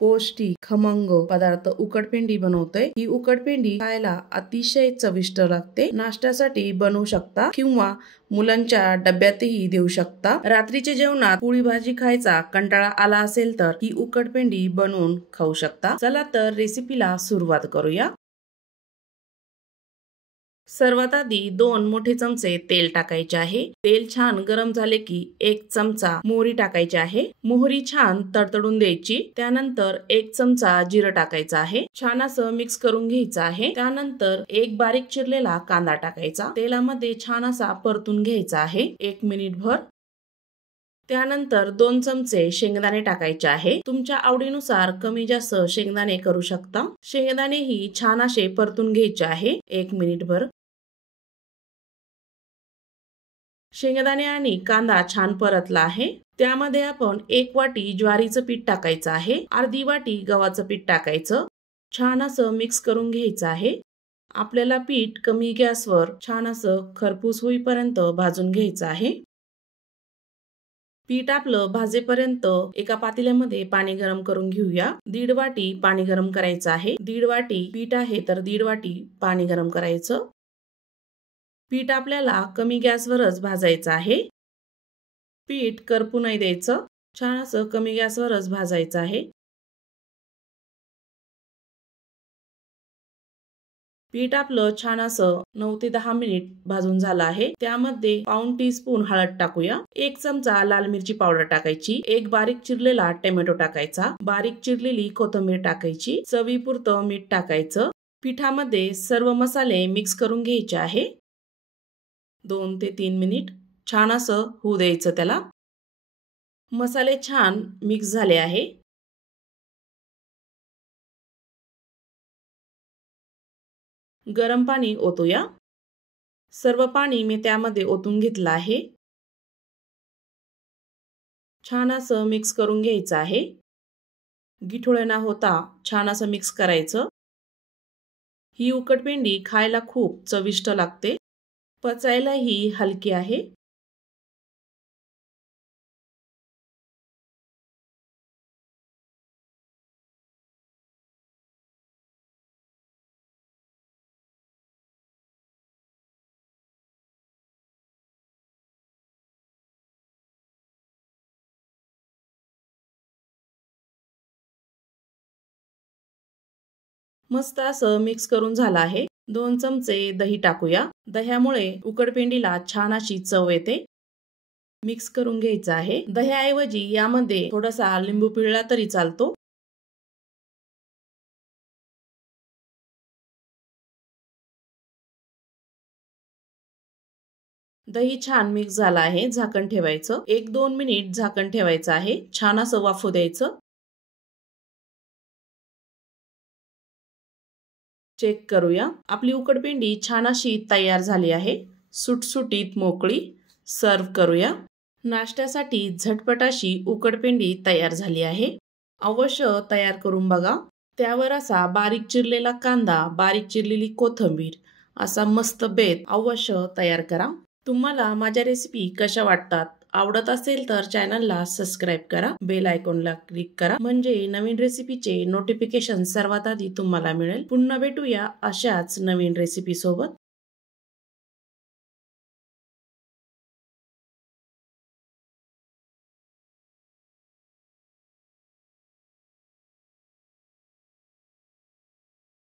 पौष्टिक खमंग पदार्थ उकडपेंडी बनवतोय। ही उकडपेंडी खायला अतिशय चविष्ट लागते। नाश्त्यासाठी बनवू शकता किंवा मुलांच्या डब्यातही देऊ शकता। रात्रीच्या जेवणात पोळी भाजी खायचा कंटाळा आला असेल तर ही उकडपेंडी बनवून खाऊ शकता। चला तर रेसिपीला सुरुवात करूया। सर्वात आधी 2 मोठे चमचे तेल टाकायचे आहे। तेल छान गरम झाले की 1 चमचा मोहरी टाकायची आहे। मोहरी छान तडतडून द्यायची। त्यानंतर 1 चमचा जिरं टाकायचं आहे। छान असं मिक्स करून घ्यायचं आहे। त्यानंतर 1 बारीक चिरलेला कांदा टाकायचा। तेलामध्ये छान असा परतून घ्यायचा आहे 1 मिनिट भर। त्यानंतर 2 चमचे शेंगदाणे टाकायचे आहे। तुमच्या आवडीनुसार कमी जास्त शेंगदाणे करू शकता। शेंगदाणे ही छान असे परतून घ्यायचे आहे 1 मिनिट भर। शेंगदाणे आणि कांदा छान परतला आहे। त्यामध्ये आपण 1 वाटी ज्वारीचं पीठ टाकायचं आहे। अर्धी वाटी गव्हाचं पीठ टाकायचं। छान असं मिक्स करून घ्यायचं आहे। आपल्याला पीठ कमी गॅसवर छान असं खरपूस होईपर्यंत भाजून घ्यायचं आहे। पीठ आपलं भाजेपर्यंत एका पातेल्यामध्ये पाणी गरम करून घेऊया। 1.5 वाटी पाणी गरम करायचं आहे। 1.5 वाटी पीठ आहे तर 1.5 वाटी पाणी गरम करायचं। पीठ आपल्याला कमी गॅसवरच भाजायचं आहे। पीठ करपू नाही द्यायचं। छान असं कमी गॅसवरच भाजायचं आहे। पीठ आपलं छान असं 9 ते 10 मिनिट भाजून झालं आहे। त्यामध्ये पाऊण टीस्पून हळद टाकूया। 1 चमचा लाल मिरची पावडर टाकायची। 1 बारीक चिरलेला टोमॅटो टाकायचा। बारीक चिरलेली कोथिंबीर टाकायची। चवीपुरतं मीठ टाकायचं। पिठामध्ये सर्व मसाले मिक्स करून घ्यायचे आहे। 2 ते 3 मिनिट छान असं होऊ द्यायचं त्याला। मसाले छान मिक्स झाले आहे। गरम पाणी ओतूया। सर्व पाणी मी त्यामध्ये ओतून घेतलं आहे। छान असं मिक्स करून घ्यायचं आहे। गिठोळे न होता छान असं मिक्स करायचं। ही उकडपेंडी खायला खूप चविष्ट लागते। पचायलाही हलकी आहे। मस्त असं मिक्स करून झालं आहे। 2 चमचे दही टाकूया। दह्यामुळे उकडपेंडीला छान अशी चव येते। मिक्स करून घ्यायचं आहे। दह्याऐवजी यामध्ये थोडासा लिंबू पिळला तरी चालतो। दही छान मिक्स झालं आहे। झाकण ठेवायचं। 1-2 मिनिट झाकण ठेवायचं आहे। छान असं वाफू द्यायचं। चेक करूया। आपली उकडपेंडी छान अशी तयार झाली आहे। सुटसुटीत मोकळी। सर्व करूया। नाश्त्यासाठी झटपट अशी उकडपेंडी तयार झाली आहे। अवश्य तयार करून बघा। त्यावर असा बारीक चिरलेला कांदा, बारीक चिरलेली कोथिंबीर असा मस्त बेत अवश्य तयार करा। तुम्हाला माझ्या रेसिपी कशा वाटतात? आवडत असेल तर चॅनलला सबस्क्राईब करा। बेल आयकॉनला क्लिक करा म्हणजे नवीन रेसिपीचे नोटिफिकेशन सर्वात आधी तुम्हाला मिळेल। पुन्हा भेटूया अशाच नवीन रेसिपी सोबत।